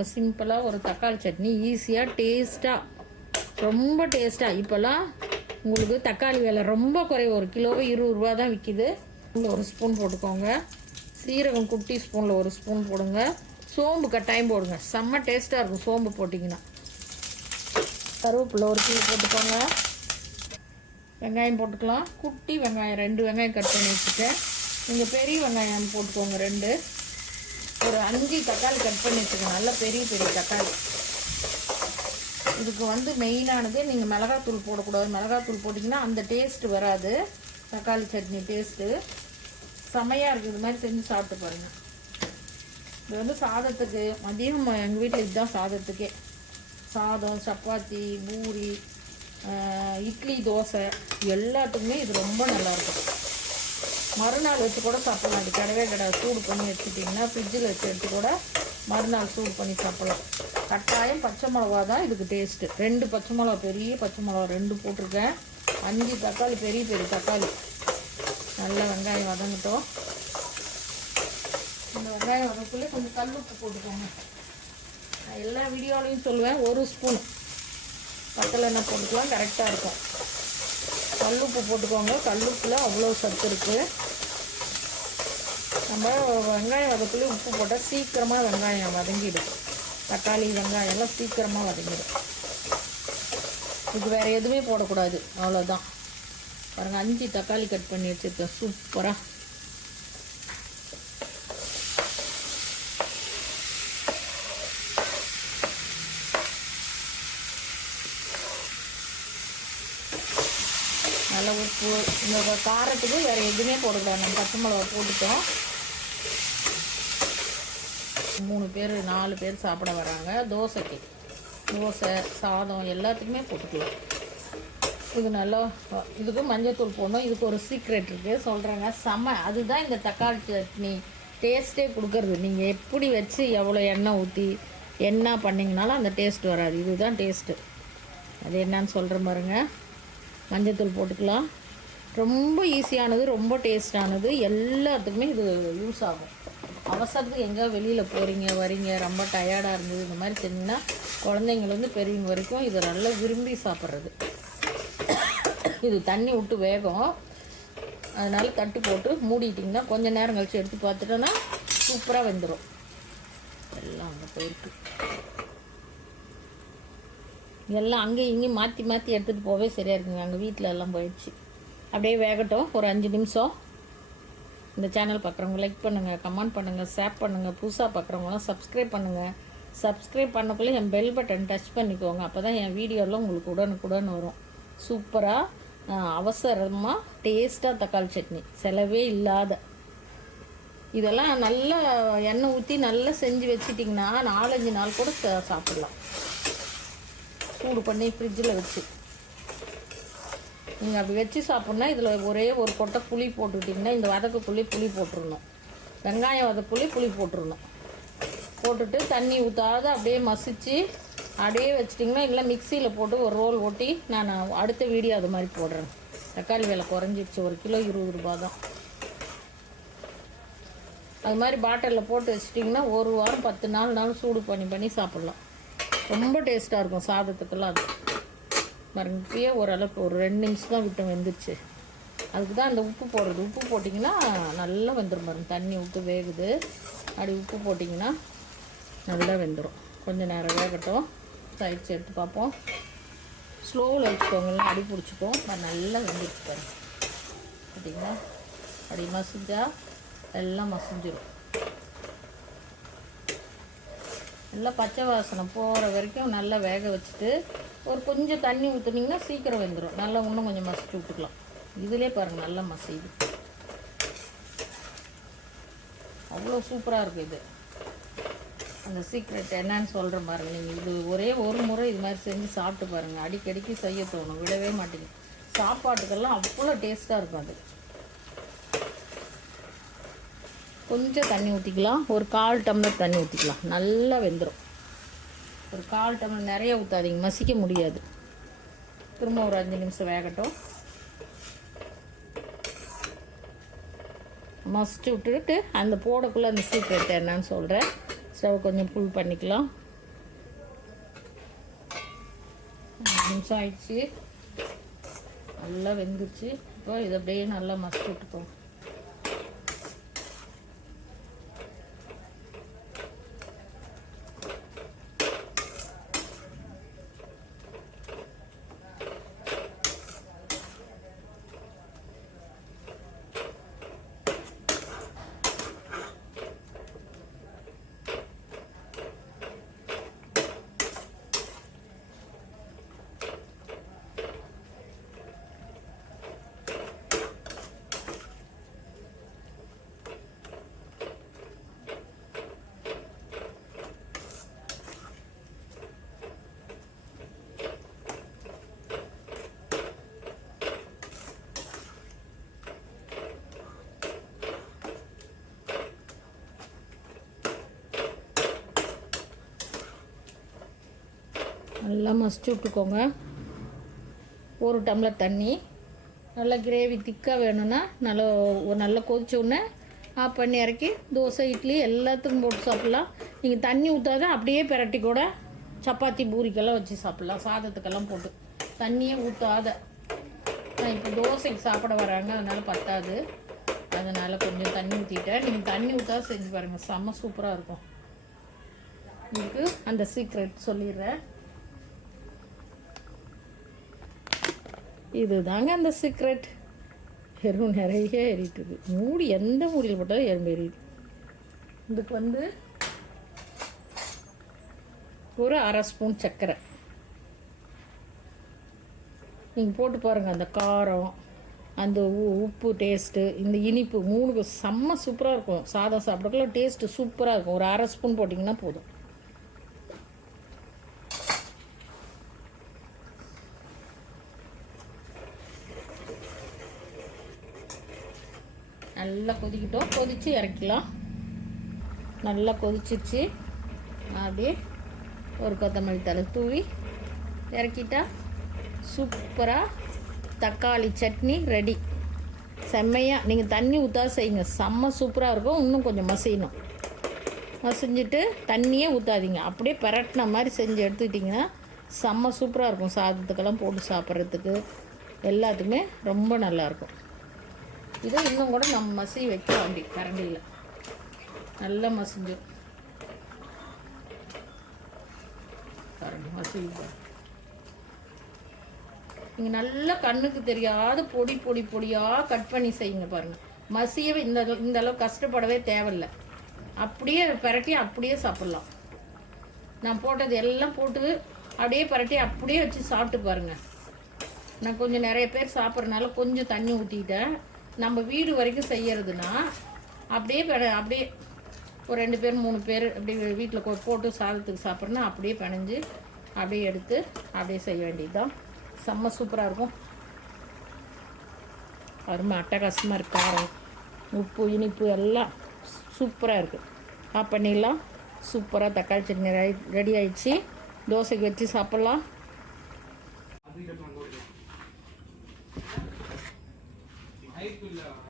நம்ம சிம்பிளாக ஒரு தக்காளி சட்னி ஈஸியாக டேஸ்ட்டாக ரொம்ப டேஸ்ட்டாக இப்போல்லாம் உங்களுக்கு தக்காளி விலை ரொம்ப குறைவு. ஒரு கிலோவே இருபது ரூபா தான் விற்கிது இதில் ஒரு ஸ்பூன் போட்டுக்கோங்க. சீரகம் குட்டி ஸ்பூனில் ஒரு ஸ்பூன் போடுங்க. சோம்பு கட்டாயம் போடுங்க. செம்ம டேஸ்ட்டாக இருக்கும் சோம்பு போட்டிங்கன்னா. கருவேப்பிலை ஒரு கிலோ போட்டுக்கோங்க. வெங்காயம் போட்டுக்கலாம். குட்டி வெங்காயம் ரெண்டு வெங்காயம் கட் பண்ணி வச்சுட்டேன். நீங்கள் பெரிய வெங்காயம் போட்டுக்கோங்க ரெண்டு. ஒரு அஞ்சு தக்காளி கட் பண்ணி வச்சுக்கோங்க. நல்ல பெரிய பெரிய தக்காளி. இதுக்கு வந்து மெயினானது நீங்கள் மிளகாத்தூள் போடக்கூடாது. மிளகாத்தூள் போட்டிங்கன்னா அந்த டேஸ்ட்டு வராது. தக்காளி சட்னி டேஸ்ட்டு செமையாக இருக்குது இது மாதிரி செஞ்சு சாப்பிட்டு பாருங்கள் இது வந்து சாதத்துக்கு மதியம் எங்கள் வீட்டில் இதுதான் சாதத்துக்கே. சாதம் சப்பாத்தி பூரி இட்லி தோசை எல்லாத்துக்குமே இது ரொம்ப நல்லாயிருக்கும் மறுநாள் வச்சு கூட சாப்பிடலாம். அது கிடையவே கிடையாது சூடு பண்ணி வச்சுட்டிங்கன்னா ஃப்ரிட்ஜில் வச்சு எடுத்து கூட மறுநாள் சூடு பண்ணி சாப்பிடலாம். கட்டாயம் பச்சை மிளகா தான் இதுக்கு டேஸ்ட்டு ரெண்டு பச்சை மிளகா பெரிய பச்சை மிளகா ரெண்டு போட்டிருக்கேன். அஞ்சு தக்காளி பெரிய பெரிய தக்காளி. நல்ல வெங்காயம் வதங்கட்டும். இந்த வெங்காயம் வதக்குள்ளே கொஞ்சம் கல் உப்பு போட்டுக்கோங்க. நான் எல்லா வீடியோலையும் சொல்லுவேன். ஒரு ஸ்பூன். பத்தலை எண்ணெய் போட்டுக்கலாம். கரெக்டாக இருக்கும். கல்லுப்பு போட்டுக்கோங்க. கல்லுப்பில் அவ்வளோ சத்து இருக்குது நம்ம வெங்காயம் வதக்குள்ளே உப்பு போட்டால் சீக்கிரமாக வெங்காயம் வதங்கிடும். தக்காளி வெங்காயம் எல்லாம் சீக்கிரமாக வதங்கிடும். இது வேறு எதுவுமே போடக்கூடாது. அவ்வளோதான் பாருங்கள் அஞ்சு தக்காளி கட் பண்ணி வச்சுருக்கேன். சூப்பராக நல்லா உப்பு இந்த காரத்துக்கு வேறு எதுவுமே போடக்கூடாது நம்ம பச்சை மிளகா போட்டுட்டோம். மூணு பேர் நாலு பேர் சாப்பிட வராங்க. தோசைக்கு. தோசை சாதம் எல்லாத்துக்குமே போட்டுக்கலாம். இது நல்லா இதுக்கு மஞ்சத்தூள் போடணும். இதுக்கு ஒரு சீக்ரெட் இருக்குது சொல்கிறாங்க செம. அதுதான் இந்த தக்காளி சட்னி. டேஸ்ட்டே கொடுக்கறது. நீங்கள் எப்படி வச்சு எவ்வளோ எண்ணெய் ஊற்றி என்ன பண்ணிங்கனாலும் அந்த டேஸ்ட் வராது. இதுதான் டேஸ்ட்டு அது என்னன்னு சொல்கிற பாருங்க. மஞ்சத்தூள் போட்டுக்கலாம். ரொம்ப ஈஸியானது ரொம்ப டேஸ்டானது எல்லாத்துக்குமே இது யூஸ் ஆகும். அவசரத்துக்கு எங்கே வெளியில் போகிறீங்க வரீங்க ரொம்ப டயர்டாக இருந்தது இந்த மாதிரி செஞ்சிங்கன்னா குழந்தைங்கலேருந்து பெரியவங்க வரைக்கும் இதை நல்லா விரும்பி சாப்பிட்றது. இது தண்ணி விட்டு வேகம். அதனால் தட்டு போட்டு மூடிட்டிங்கன்னா கொஞ்சம் நேரம் கழித்து எடுத்து பார்த்துட்டோன்னா சூப்பராக வெந்துடும் எல்லாம் அங்கே போயிருக்கு. எல்லாம் அங்கேயும் இங்கேயும் மாற்றி மாற்றி எடுத்துகிட்டு போகவே சரியாக இருக்குங்க. அங்கே வீட்டில் எல்லாம் போயிடுச்சு. அப்படியே வேகட்டும். ஒரு அஞ்சு நிமிஷம். இந்த சேனல் பார்க்குறவங்க லைக் பண்ணுங்கள் கமெண்ட் பண்ணுங்கள் ஷேர் பண்ணுங்கள் புதுசாக பார்க்குறவங்களாம் சப்ஸ்கிரைப் பண்ணுங்கள் சப்ஸ்கிரைப் பண்ணக்குள்ளே என் பெல் பட்டன் டச் பண்ணிக்கோங்க. அப்போ தான் என் வீடியோலாம் உங்களுக்கு உடனுக்குடன் வரும். சூப்பராக அவசரமாக டேஸ்ட்டாக தக்காளி சட்னி. செலவே இல்லாத. இதெல்லாம் நல்லா எண்ணெய் ஊற்றி நல்லா செஞ்சு வச்சிட்டிங்கன்னா நாலஞ்சு நாள் கூட சாப்பிட்லாம். சூடு பண்ணி ஃப்ரிட்ஜில் வச்சு. நீங்கள் அப்படி வச்சு சாப்பிட்னா இதில் ஒரே ஒரு கொட்டை புளி போட்டுட்டிங்கன்னா இந்த வதக்குள்ளே புளி போட்டுருணும் வெங்காயம் வதக்குள்ளே புளி போட்டுருணும் போட்டுட்டு தண்ணி ஊற்றாத அப்படியே மசிச்சு அப்படியே வச்சிட்டிங்கன்னா இல்லை மிக்சியில் போட்டு ஒரு ரோல் ஓட்டி நான் அடுத்த வீடியோ அது மாதிரி போடுறேன். தக்காளி விலை குறைஞ்சிடுச்சு ஒரு கிலோ இருபது ரூபா தான் அது மாதிரி பாட்டிலில் போட்டு வச்சிட்டிங்கன்னா ஒரு வாரம் பத்து நாள் நாள் சூடு பண்ணி பண்ணி சாப்பிட்லாம். ரொம்ப டேஸ்ட்டாக இருக்கும் சாதத்துக்கெல்லாம் அது. பாருங்க ஓரளவுக்கு ஒரு ரெண்டு நிமிஷம் தான் விட்டு வெந்துருச்சு. அதுக்கு தான் அந்த உப்பு போடுறது. உப்பு போட்டிங்கன்னா நல்லா வெந்துடும் பாருங்க. தண்ணி விட்டு வேகுது. அப்படி உப்பு போட்டிங்கன்னா நல்லா வெந்துடும் கொஞ்சம் நேரம் வேகட்டும். சைட்ஸ் எடுத்து பார்ப்போம். ஸ்லோவில் வச்சுக்கோங்க அடி பிடிச்சிப்போம் அது நல்லா வெந்துருச்சு பாருங்க. பார்த்தீங்களா அப்படி மசிஞ்சால் எல்லாம் மசிஞ்சிடும் நல்லா பச்சை வாசனை போகிற வரைக்கும் நல்லா வேக வச்சுட்டு ஒரு கொஞ்சம் தண்ணி ஊற்றுனீங்கன்னா சீக்கிரம் வெந்துடும் நல்லா இன்னும் கொஞ்சம் மசிச்சு விட்டுக்கலாம் இதுலேயே பாருங்கள் நல்லா மசியுது. அவ்வளோ சூப்பராக இருக்குது இது. அந்த சீக்ரெட் என்னன்னு சொல்கிற மாதிரி நீங்கள் இது ஒரே ஒரு முறை இது மாதிரி செஞ்சு சாப்பிட்டு பாருங்கள் அடிக்கடிக்கு செய்ய தோணும். விடவே மாட்டேங்குது. சாப்பாட்டுக்கெல்லாம் அவ்வளோ டேஸ்ட்டாக இருக்கும் அது. கொஞ்சம் தண்ணி ஊற்றிக்கலாம் ஒரு கால் டம்ளர் தண்ணி ஊற்றிக்கலாம் நல்லா வெந்துடும் ஒரு கால் டம்ளர் நிறைய ஊற்றாதீங்க மசிக்க முடியாது. திரும்ப ஒரு அஞ்சு நிமிஷம் வேகட்டும். மசிச்சு விட்டுட்டு அந்த போடக்குள்ளே அந்த சீக்ரெட் என்னன்னு சொல்கிறேன் ஸ்டவ் கொஞ்சம் ஃபுல் பண்ணிக்கலாம். நிமிஷம் ஆயிடுச்சு. நல்லா வெந்துருச்சு. இப்போ இதை அப்படியே நல்லா மசிச்சு விட்டுப்போம் நல்லா மசிச்சு விட்டுக்கோங்க. ஒரு டம்ளர் தண்ணி. நல்லா கிரேவி திக்காக வேணும்னா நல்லா ஒரு நல்லா கொதிச்ச உடனே ஆஃப் பண்ணி இறக்கி தோசை இட்லி எல்லாத்துக்கும் போட்டு சாப்பிட்லாம். நீங்கள் தண்ணி ஊற்றாத அப்படியே பிரட்டி கூட சப்பாத்தி பூரிக்கெல்லாம் வச்சு சாப்பிட்லாம். சாதத்துக்கெல்லாம் போட்டு. தண்ணியே ஊற்றாத நான் இப்போ தோசைக்கு சாப்பிட வராங்க அதனால் பத்தாது. அதனால் கொஞ்சம் தண்ணி ஊற்றிட்டேன் நீங்கள் தண்ணி ஊற்றாத செஞ்சு பாருங்கள் செம்ம சூப்பராக இருக்கும். இதுக்கு அந்த சீக்ரெட் சொல்லிடுறேன். இதுதாங்க அந்த சீக்ரெட் எறும்பு நிறைய ஏறிட்டுது மூடி எந்த மூடியில் போட்டாலும் எறும்பு எரியுது. இதுக்கு வந்து ஒரு அரை ஸ்பூன் சர்க்கரை. நீங்கள் போட்டு பாருங்கள் அந்த காரம் அந்த உ- உப்பு டேஸ்ட்டு இந்த இனிப்பு மூணுக்கு செம்ம சூப்பராக இருக்கும். சாதம் சாப்பிடக்குள்ள டேஸ்ட்டு சூப்பராக இருக்கும். ஒரு அரை ஸ்பூன் போட்டிங்கன்னா போதும். நல்லா கொதிக்கிட்டோம். கொதித்து இறக்கலாம் நல்லா கொதிச்சிருச்சு. அப்படியே ஒரு கொத்தமல்லி தலை தூவி இறக்கிட்டா சூப்பராக தக்காளி சட்னி ரெடி செம்மையாக நீங்கள் தண்ணி ஊற்றா செய்யுங்க. செம்ம சூப்பராக இருக்கும். இன்னும் கொஞ்சம் மசியணும். மசிஞ்சிட்டு தண்ணியே ஊற்றாதீங்க அப்படியே பெரட்டின மாதிரி செஞ்சு எடுத்துக்கிட்டிங்கன்னா செம்ம சூப்பராக இருக்கும். சாதத்துக்கெல்லாம் போட்டு சாப்பிட்றதுக்கு. எல்லாத்துக்குமே ரொம்ப நல்லாயிருக்கும் இது இன்னும் கூட நம்ம மசி வைக்கிறோம் அப்படி கரண்டியில். நல்லா மசிஞ்சிடும் கரண்டி மசி நீங்கள் நல்லா கண்ணுக்கு தெரியாத பொடி பொடி பொடியாக கட் பண்ணி செய்யுங்க பாருங்கள் மசியவே இந்த இந்த அளவு கஷ்டப்படவே தேவையில்ல. அப்படியே பிரட்டி அப்படியே சாப்பிட்லாம். நான் போட்டது எல்லாம் போட்டு அப்படியே பிரட்டி அப்படியே வச்சு சாப்பிட்டு பாருங்கள் நான் கொஞ்சம் நிறைய பேர் சாப்பிட்றதுனால கொஞ்சம் தண்ணி ஊற்றிக்கிட்டேன் நம்ம வீடு வரைக்கும் செய்யறதுனா அப்படியே அப்படியே ஒரு ரெண்டு பேர் மூணு பேர் அப்படி வீட்டில் போட்டு சாதத்துக்கு சாப்பிட்றனா அப்படியே பிணைஞ்சு அப்படியே எடுத்து அப்படியே செய்ய வேண்டியதுதான். செம்ம சூப்பராக இருக்கும். அருமை அட்டகாசமாக இருக்கு. காரம் உப்பு இனிப்பு எல்லாம் சூப்பராக இருக்குது ஆஃப் பண்ணிடலாம். சூப்பராக தக்காளி சட்னி ரெடி ரெடி ஆயிடுச்சு. தோசைக்கு வச்சு சாப்பிட்லாம்.